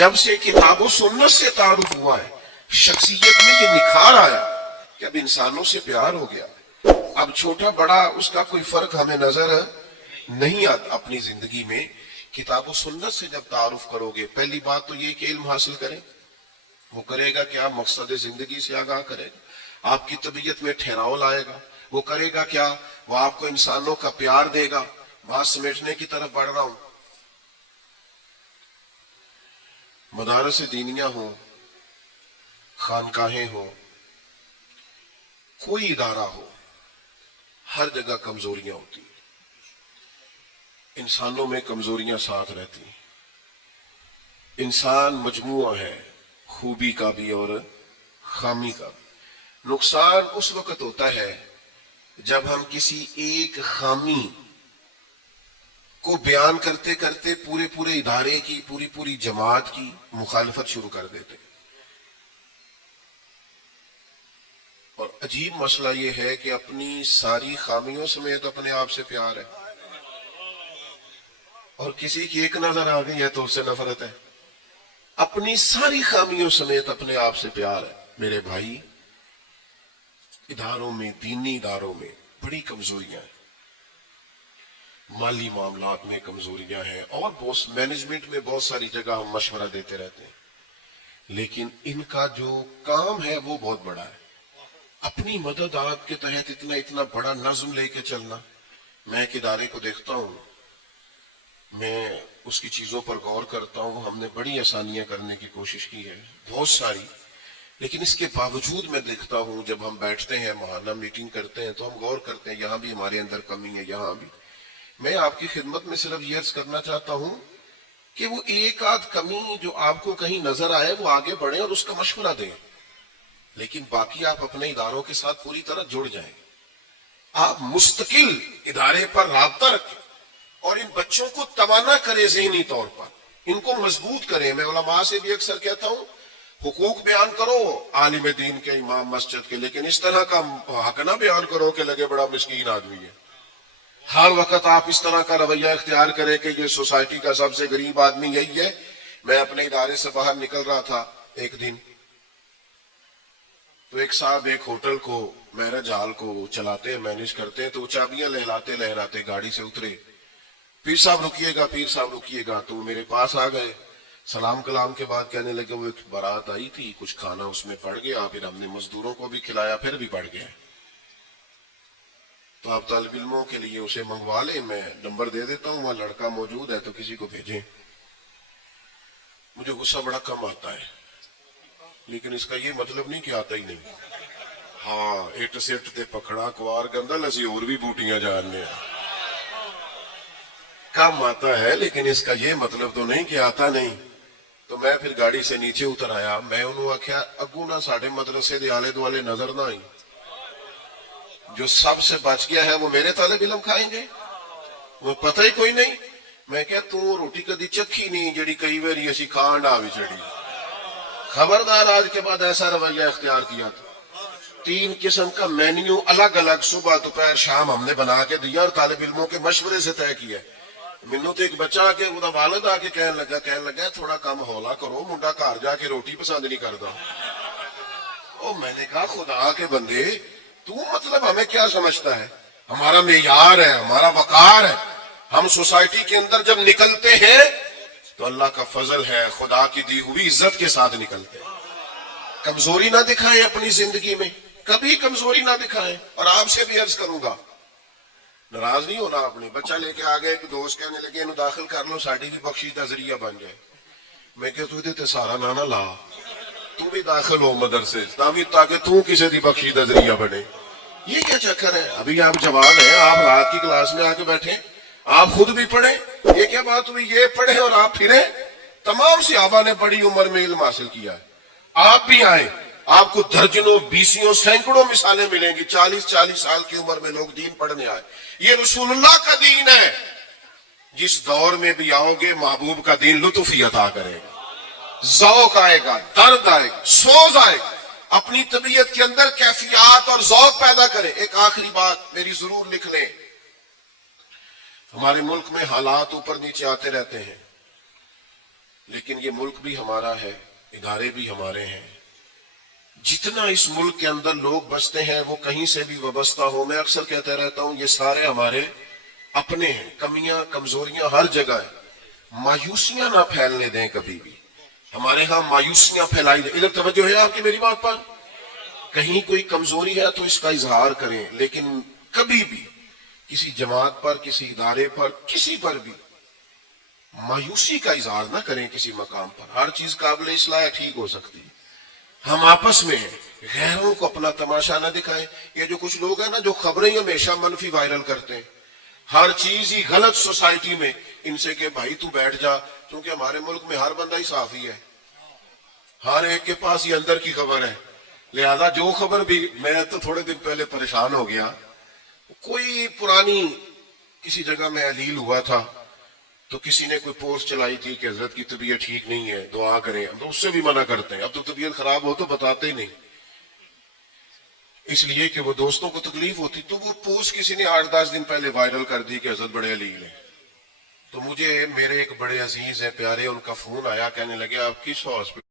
جب سے کتاب و سنت سے تعارف ہوا ہے شخصیت میں یہ نکھار آیا کہ اب انسانوں سے پیار ہو گیا. اب چھوٹا بڑا اس کا کوئی فرق ہمیں نظر نہیں آتا. اپنی زندگی میں کتاب و سنت سے جب تعارف کرو گے, پہلی بات تو یہ کہ علم حاصل کریں. وہ کرے گا کیا؟ مقصد زندگی سے آگاہ کرے گا, آپ کی طبیعت میں ٹھہراؤ لائے گا. وہ کرے گا کیا؟ وہ آپ کو انسانوں کا پیار دے گا. بات سمیٹنے کی طرف بڑھ رہا ہوں. مدارس دینیہ ہوں, خانقاہیں ہوں, کوئی ادارہ ہو, ہر جگہ کمزوریاں ہوتی ہیں. انسانوں میں کمزوریاں ساتھ رہتی ہیں. انسان مجموعہ ہے, خوبی کا بھی اور خامی کا بھی. نقصان اس وقت ہوتا ہے جب ہم کسی ایک خامی کو بیان کرتے کرتے پورے ادارے کی, پوری جماعت کی مخالفت شروع کر دیتے. اور عجیب مسئلہ یہ ہے کہ اپنی ساری خامیوں سمیت اپنے آپ سے پیار ہے, اور کسی کی ایک نظر آ گئی ہے تو اس سے نفرت ہے. اپنی ساری خامیوں سمیت اپنے آپ سے پیار ہے. میرے بھائی, اداروں میں, دینی اداروں میں بڑی کمزوریاں ہیں. مالی معاملات میں کمزوریاں ہیں, اور مینجمنٹ میں بہت ساری جگہ ہم مشورہ دیتے رہتے ہیں. لیکن ان کا جو کام ہے وہ بہت بڑا ہے. اپنی مدد آپ کے تحت اتنا بڑا نظم لے کے چلنا. میں ایک ادارے کو دیکھتا ہوں, میں اس کی چیزوں پر غور کرتا ہوں. ہم نے بڑی آسانیاں کرنے کی کوشش کی ہے, بہت ساری. لیکن اس کے باوجود میں دیکھتا ہوں جب ہم بیٹھتے ہیں, ماہانہ میٹنگ کرتے ہیں, تو ہم غور کرتے ہیں یہاں بھی ہمارے اندر کمی ہے, یہاں بھی. میں آپ کی خدمت میں صرف یہ عرض کرنا چاہتا ہوں کہ وہ ایک آدھ کمی جو آپ کو کہیں نظر آئے وہ آگے بڑھیں اور اس کا مشورہ دیں. لیکن باقی آپ اپنے اداروں کے ساتھ پوری طرح جڑ جائیں. آپ مستقل ادارے پر رابطہ رکھیں اور ان بچوں کو توانا کریں ذہنی طور پر, ان کو مضبوط کریں. میں علماء سے بھی اکثر کہتا ہوں حقوق بیان کرو عالم دین کے, امام مسجد کے, لیکن اس طرح کا حق نہ بیان کرو کہ لگے بڑا مسکین آدمی ہے. ہر وقت آپ اس طرح کا رویہ اختیار کریں کہ یہ سوسائٹی کا سب سے غریب آدمی یہی ہے. میں اپنے ادارے سے باہر نکل رہا تھا ایک دن, تو ایک صاحب ایک ہوٹل کو, میرج ہال کو چلاتے ہیں, مینج کرتے ہیں, تو وہ چابیاں لہراتے گاڑی سے اترے. پیر صاحب رکیے گا, پیر صاحب رکیے گا. تو میرے پاس آ گئے, سلام کلام کے بعد کہنے لگے وہ ایک بارات آئی تھی, کچھ کھانا اس میں پڑ گیا, پھر ہم نے مزدوروں کو بھی کھلایا, پھر بھی پڑ گیا. تو آپ طالب علموں کے لیے اسے منگوا لیں, میں نمبر دے دیتا ہوں, وہاں لڑکا موجود ہے تو کسی کو بھیجیں. مجھے غصہ بڑا کم آتا ہے, لیکن اس کا یہ مطلب نہیں کہ آتا ہی نہیں. ہاں, اٹ سٹ تے پکڑا کوار گندل اسی اور بھی بوٹیاں جاننے ہیں. کم آتا ہے لیکن اس کا یہ مطلب تو نہیں کہ آتا نہیں. تو میں پھر گاڑی سے نیچے اتر آیا. میں انہوں آخیا اگو نہ ساڑھے مدرسے دے آلے دوالے نظر نہ آئی, جو سب سے بچ گیا ہے وہ میرے طالب علم کھائیں گے, وہ پتہ ہی کوئی نہیں. میں کہا تو روٹی کدی چکھی نہیں جڑی کئی واری اسی کھان آ بھی چڑی. خبردار, آج کے بعد ایسا رویہ اختیار کیا تھا. 3 قسم کا مینیو الگ الگ صبح دوپہر شام ہم نے بنا کے دیا اور طالب علموں کے مشورے سے طے کیا. مینوں تو ایک بچہ آ کے وہ والد آ کے کہنے لگا تھوڑا کم ہولا کرو, منڈا گھر جا کے روٹی پسند نہیں کرتا. او میں نے کہا خدا کے بندے, تو مطلب ہمیں کیا سمجھتا ہے؟ ہمارا معیار ہے, ہمارا وقار ہے. ہم سوسائٹی کے اندر جب نکلتے ہیں تو اللہ کا فضل ہے, خدا کی دی ہوئی عزت کے ساتھ نکلتے ہیں. کمزوری نہ دکھائیں اپنی زندگی میں, کبھی کمزوری نہ دکھائیں. اور آپ سے بھی عرض کروں گا, ناراض نہیں ہونا. اپنی بچہ لے کے آگئے, ایک دوست کہنے لگے انہوں داخل کر لو, ساڑھی بھی بخشش دا ذریعہ بن جائے. میں کہ تو تے سارا نانا لا, تو بھی داخل ہو مدرسے تاکہ تو کسی دی بخشش دا ذریعہ بنے. یہ کیا چکر ہے؟ ابھی آپ جوان ہیں, آپ رات کی کلاس میں آ کے بیٹھیں, آپ خود بھی پڑھیں. یہ کیا بات ہوئی یہ پڑھیں اور آپ پھریں؟ تمام صحابہ نے بڑی عمر میں علم حاصل کیا ہے. آپ بھی آئیں, آپ کو درجنوں بیسیوں سینکڑوں مثالیں ملیں گی. 40 سال کی عمر میں لوگ دین پڑھنے آئے. یہ رسول اللہ کا دین ہے. جس دور میں بھی آؤ گے محبوب کا دین لطف ہی عطا کرے گا, ذوق آئے گا, درد آئے گا, سوز آئے گا. اپنی طبیعت کے اندر کیفیات اور ذوق پیدا کریں. ایک آخری بات میری ضرور لکھ لیں. ہمارے ملک میں حالات اوپر نیچے آتے رہتے ہیں, لیکن یہ ملک بھی ہمارا ہے، ادارے بھی ہمارے ہیں. جتنا اس ملک کے اندر لوگ بستے ہیں وہ کہیں سے بھی وابستہ ہو، میں اکثر کہتا رہتا ہوں یہ سارے ہمارے اپنے ہیں. کمیاں کمزوریاں ہر جگہ ہیں، مایوسیاں نہ پھیلنے دیں کبھی بھی. ہمارے ہاں مایوسیاں پھیلائی دیں. ادھر توجہ ہے آپ کی میری بات پر؟ کہیں کوئی کمزوری ہے تو اس کا اظہار کریں، لیکن کبھی بھی کسی جماعت پر، کسی ادارے پر، کسی پر بھی مایوسی کا اظہار نہ کریں. کسی مقام پر ہر چیز قابل اصلاح ٹھیک ہو سکتی ہے. ہم آپس میں غیروں کو اپنا تماشا نہ دکھائیں. یہ جو کچھ لوگ ہیں نا جو خبریں ہمیشہ منفی وائرل کرتے ہیں، ہر چیز ہی غلط سوسائٹی میں، ان سے کہ بھائی تو بیٹھ جا، کیونکہ ہمارے ملک میں ہر بندہ ہی صحافی ہے، ہر ایک کے پاس یہ اندر کی خبر ہے. لہذا جو خبر بھی، میں تو تھوڑے دن پہلے پریشان ہو گیا، کوئی پرانی کسی جگہ میں علیل ہوا تھا تو کسی نے کوئی پوسٹ چلائی تھی کہ حضرت کی طبیعت ٹھیک نہیں ہے، دعا کریں. ہم تو اس سے بھی منع کرتے ہیں، اب تو طبیعت خراب ہو تو بتاتے ہی نہیں، اس لیے کہ وہ دوستوں کو تکلیف ہوتی. تو وہ پوسٹ کسی نے 8-10 دن پہلے وائرل کر دی کہ حضرت بڑے علیل ہیں. تو مجھے میرے ایک بڑے عزیز ہیں، پیارے، ان کا فون آیا، کہنے لگے آپ کس ہاسپٹل